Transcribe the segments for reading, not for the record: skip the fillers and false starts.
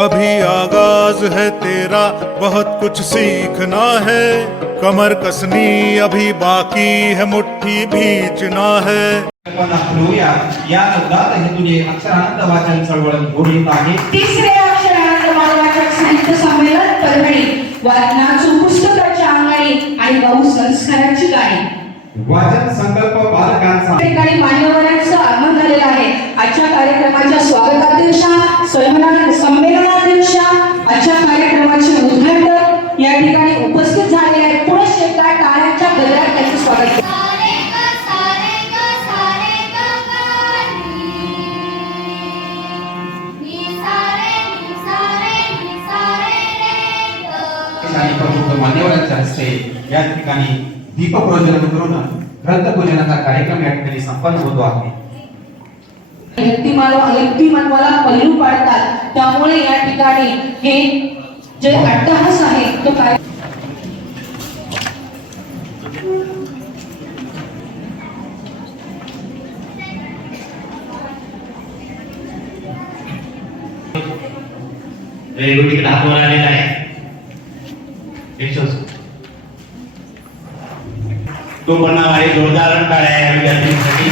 अभी आगाज है तेरा, बहुत कुछ सीखना है। कमर कसनी अभी बाकी है, मुट्ठी भींचना है। या शब्दात हे तुझे अक्षरानंद वाचन चळवळ घोडीत आहे। तिसरे अक्षरानंद वाचक साहित्य संमेलन परभणी, वाचनाची पुस्तकाची अंगणी आणि बहुसंस्काराची गाणी। वाचन संकल्प बालकांचा ठिकाणी मान्यवरांचं आगमन झालेलं आहे। आजच्या कार्यक्रमाच्या स्वागताध्यक्षा, संमेलनाध्यक्षा, आजच्या कार्यक्रमाचे उद्घाटक या ठिकाणी उपस्थित झालेले आहेत। पुढे एकदा टाळ्यांच्या गजरात त्यांचं स्वागत केलं। मान्यवरांच्या हस्ते या ठिकाणी दीपक प्रज्वलन करून ग्रंथपूजनाचा कार्यक्रम या ठिकाणी संपन्न होतो आहे। व्यक्तिमत्वाला पैलू पाडतात, त्यामुळे या ठिकाणी हे जे अट्टहास आहे तो काय रेल्वे हातवर आलेला आहे। तो बनाव आहे जोरदार टाळ्या या विद्यार्थ्यांसाठी।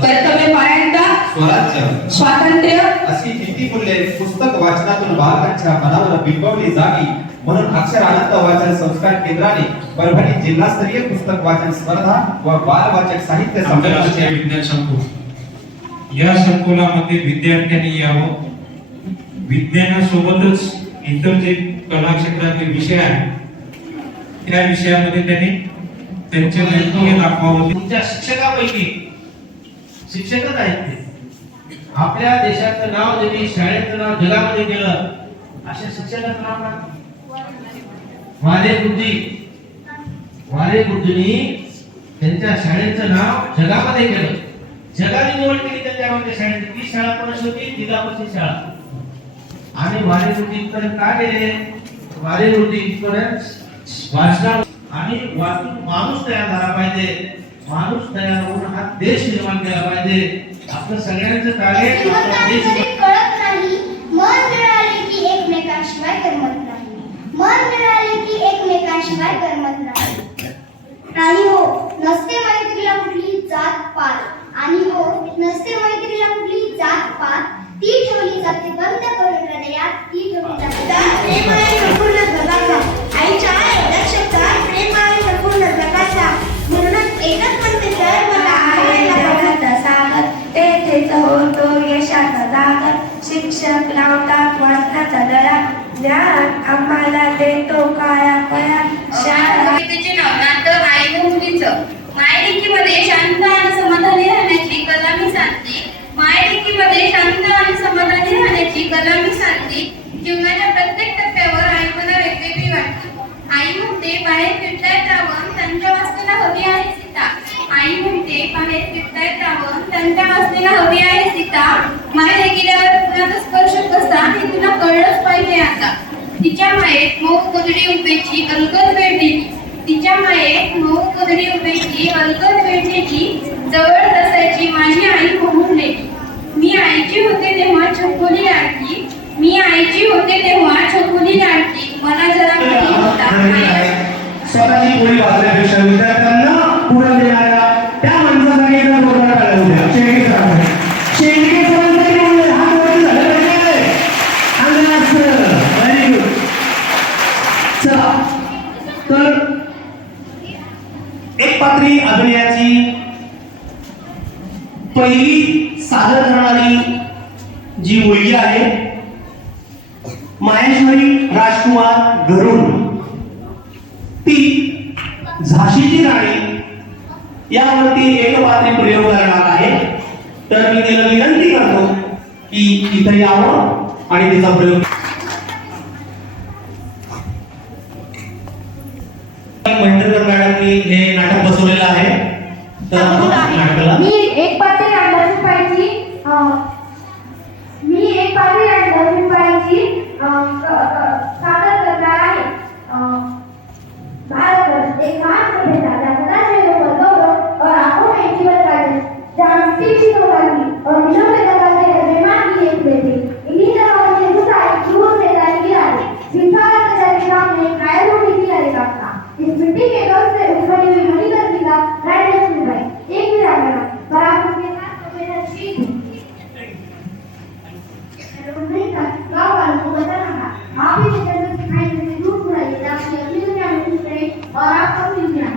कर्तव्यपरायणता, स्वराज्य, स्वातंत्र्य अशी किती मूल्ये पुस्तक वाचनातून बालकांच्या मनावर बिंबवली जावी म्हणून अक्षर आनंद वाचन संस्कार केंद्राने परभणी जिल्हास्तरीय पुस्तक वाचन स्पर्धा व बाल वाचक साहित्य संमेलनाचे विज्ञान संकुल या संकुलामध्ये विद्यार्थ्यांनी यावं। विज्ञानासोबतच इतर जे कला क्षेत्रातले विषय आहेत त्या विषयामध्ये त्यांनी त्यांचे नैपुण्य दाखवावं। तुमच्या शिक्षकापैकी शिक्षकच आहेत ते। आपल्या देशाचं नाव ज्यांनी शाळेचं नाव जगामध्ये केलं अशा शिक्षकाचं नाव काय? वाले गुरुजींनी त्यांच्या शाळेचं नाव जगामध्ये केलं। जगाने निवड केली त्यांच्या शाळेची। ती शाळा कोणाची होती? जिल्हापरिषद शाळा। आणि वाले गुरुजींपर्यंत का गेले? वाले गुरुजींपर्यंत वाचना आणि वाचून माणूस तयार झाला पाहिजे। माणूस तयार होऊन हा देश निर्माण केला पाहिजे। आपलं सगळ्यांचं टार्गेट देश कळत नाही। मन मिळाले की एकमेकांशिवाय करमत नाही। मन मिळाले की एकमेकांशिवाय करमत नाही। आणि हो, नसते मैत्रीला कुठली जात पात। आणि हो, नसते मैत्रीला कुठली जात पात। ती ठेवली जाते बंद करून हृदयात। ती ठेवली जाते प्रेमाने पूर्ण जगाचा। आईच्या एवढ्या शब्दात प्रेमाने पूर्ण जगाचा। म्हणूनच एकच म्हणते तर मला आईला सागर तेथेच होतो यशाचा जागर। शिक्षक लावतात वाचनाचा दरा। ज्ञान आम्हाला देतो काया कया। शाळेचे नाव आई मुलीचं मायलेकीमध्ये शांत आणि समाधानी राहण्याची कला मी सांगते। मायलेकीमध्ये शांत आणि समाधानी राहण्याची कला मी सांगते। जीवनाच्या प्रत्येक टप्प्यावर आई मला वेगवेगळी वाटते। आई म्हणते बाहेर फिरता येतावं त्यांच्या वाचनेला हवी आहे सीता। आई म्हणते बाहेर फिरता येतावं त्यांच्या वाचनेला हवी आहे सीता। माहेर गेल्यावर कुणाचा स्पर्श कसा हे तुला कळलंच पाहिजे आता। तिच्या मायेत मऊ कोदडी उभेची अलगद वेळ दिली। तिच्या मायेत मऊ कोदडी उभेची अलगद वेळ दिली। जवळ बसायची माझी आई म्हणून लेली। मी आईची होते तेव्हा छकुली लाडकी। मी आईची होते तेव्हा छकुली लाडकी। मला जरा घरी होता स्वतःची पोळी वाचण्यापेक्षा विद्यार्थ्यांना पुढे देणाऱ्या त्या माणसासाठी एकदा बोलणं टाळलं होतं। शेंडगे सरांसाठी बोलले हा वरती झालं पाहिजे। Very good. चला तर एक पात्री अभिनयाची पहिली सादर करणारी जी मुलगी आहे माहेश्वरी राजकुमार गरुड, ती झाशीची राणी यावरती एक पात्री प्रयोग करणार आहे। तर मी तिला विनंती करतो की इथे यावं आणि तिचा प्रयोग। महेंद्रकर मॅडमनी हे नाटक बसवलेलं आहे। तर नाटकाला मी एक पात्री अंदाजूपायची सादर करणार आहे। भारत एक महान सभ्यता ज्याचा गौरव और आंखों में जीवन का जानती थी और दिलों में दबाते हैं बेईमान की एक बेटी। इन्हीं दबावों से गुस्सा दूर से जाने गिरा है। विशाल कचर के सामने कायल हो गई थी अरे काका। इस मिट्टी के गम से उभरी हुई मणि का किला रानी लक्ष्मीबाई एक गिरा गया बराबर के साथ मेरा शीत गाँव वालों को बताना था आप ही से जन्म सिखाई से दूर बुलाइए ताकि अगली दुनिया में खुश रहे और आपका मिल जाए।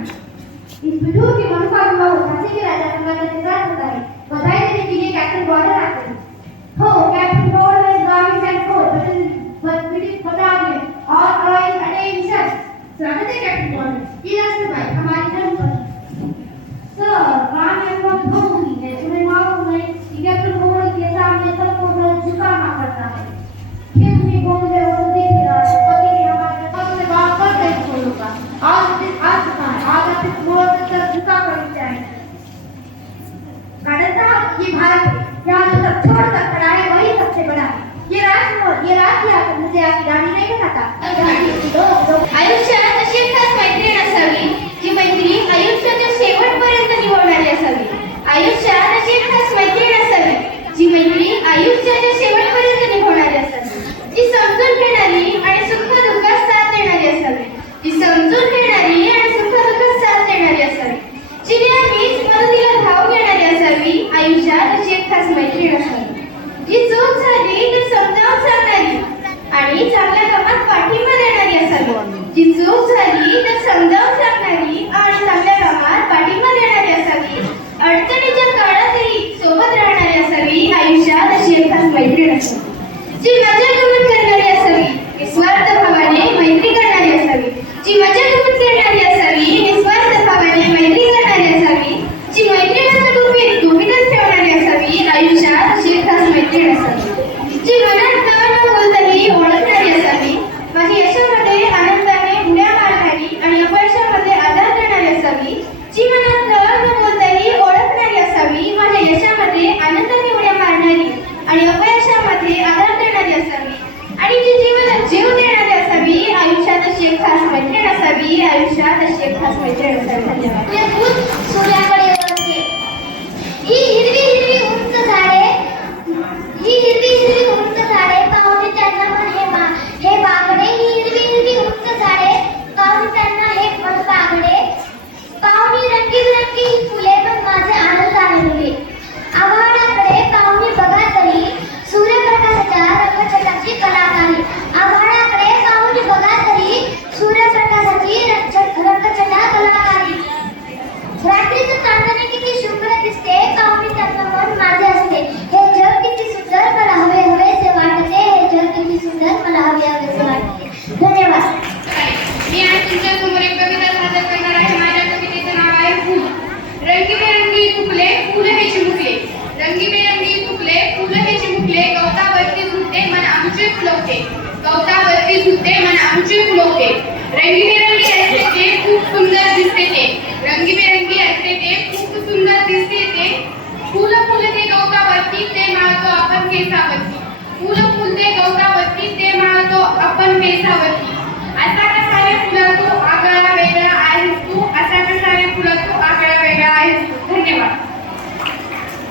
इस बुजुर्ग की मनोका विवाह झांसी के राजा गंगाधर के साथ होता है। बधाई देने के लिए कैप्टन बॉर्डर आते हैं। हो captain border is driving and forth, but British battalion all arrive at attention. स्वागत है कैप्टन बॉर्डर। ये राष्ट्रभाई हमारी धर्मपत्नी। सर, काम में बहुत भूख हुई है। तुम्हें मालूम नहीं कि कैप्टन बॉर्डर के सामने सबको झुकाना पड़ता है। फिर भी बोल रहे हो तो देख रहा है। पति ने हमारे पद में बात कर दे बोलो का। आज दिन आ चुका है। आज आप इस बॉर्डर तक झुका कर जाएंगे। गार्डन साहब, ये भारत है। यहाँ जो सब छोड़ कर खड़ा है वही सबसे बड़ा है। ये राज आकर मुझे आपकी रानी नहीं बताता। आयुष्यात अशी खास मैत्रीण असावी जी मैत्री आयुष्याच्या शेवटपर्यंत निभावणारी असावी। आयुष्यात अशी खास मैत्रीण असावी जी मैत्री आयुष्याच्या शेवटपर्यंत निभावणारी असावी। जी समजून घेणारी आणि सुख दुःखात साथ देणारी असावी। जी समजून घेणारी आणि सुख दुःखात साथ देणारी असावी। जी नेहमीच मदतीला धाव घेणारी असावी। आयुष्यात अशी एक खास मैत्रीण असावी जी चूक झाली तर समजावून सांगणारी आणि चांगल्या कामात पाठिंबा देणारी असावी। जी चूक झाली तर समजावून सांगणारी आणि चांगल्या कामात पाठिंबा देणारी असावी। अडचणीच्या काळातही सोबत राहणारी असावी। आयुष्यात अशी एक खास मैत्रीण असावी जी मजा गमत करणारी असावी। निस्वार्थ भावाने मैत्री करणारी असावी। जी मजा गमत करणारी असावी। निस्वार्थ भावाने मैत्री करणारी असावी। जी मैत्रिणीचं गुपितच ठेवणारी असावी। आयुष्यात अशी एक खास मैत्रीण असावी जी मनात न बोलताही ओळखणारी असावी। माझ्या यशामध्ये आनंदाने उड्या मारणारी आणि अपयशामध्ये आधार देणारी असावी। जी मनात न बोलताही ओळखणारी असावी। माझ्या यशामध्ये आनंदाने उड्या मारणारी आणि अपयशामध्ये आधार देणारी असावी आणि जी जीवनात जीव देणारी असावी। आयुष्यात अशी एक खास मैत्रीण असावी। आयुष्यात अशी एक खास मैत्रीण असावी। धन्यवाद। सूर्याकडे वळते ही हिरवी हिरवी उंच झाडे पाहुणे त्यांना मन हे बागडे। ही हिरवी हिरवी उंच झाडे पाहुणे त्यांना हे मन बागडे। पाहुणी रंगीबिरंगी ही फुले पण माझे आनंदाने मुले। आभाळाकडे पाहुणे बघा तरी सूर्यप्रकाशाच्या रंगछटाची कलाकारी। आभाळाकडे पाहुणे बघा तरी सूर्यप्रकाशाची रंगछटा कलाकारी। रात्रीचं चांदणे किती शुभ्र दिसते पाहुणे त्यांना मन माझे असते। हे जग किती सुंदर मला हवे हवेसे वाटते। हे जग किती सुंदर मला हवे हवेसे वाटते। धन्यवाद। मी आज तुमच्या समोर एक कविता सादर करणार आहे। माझ्या कवितेचं नाव आहे फूल। रंगीबेरंगी फुले फुल हे चिमुकले। रंगीबेरंगी फुले फुल हे चिमुकले। गवतावरती झुलते मन आमचे फुलवते। गवतावरती झुलते मन आमचे फुलवते। रंगीबेरंगी असते ते खूप सुंदर दिसते ते। रंगीबेरंगी असते ते खूप सुंदर दिसते ते। फुल फुलते गवतावरती ते माळतो आपण केसावरती। फुल फुलते गवतावरती ते माळतो आपण केसावरती। असा कसा रे फुला तू आगळा वेगळा आहेस तू। असा कसा रे फुला तू आगळा वेगळा आहेस तू। धन्यवाद।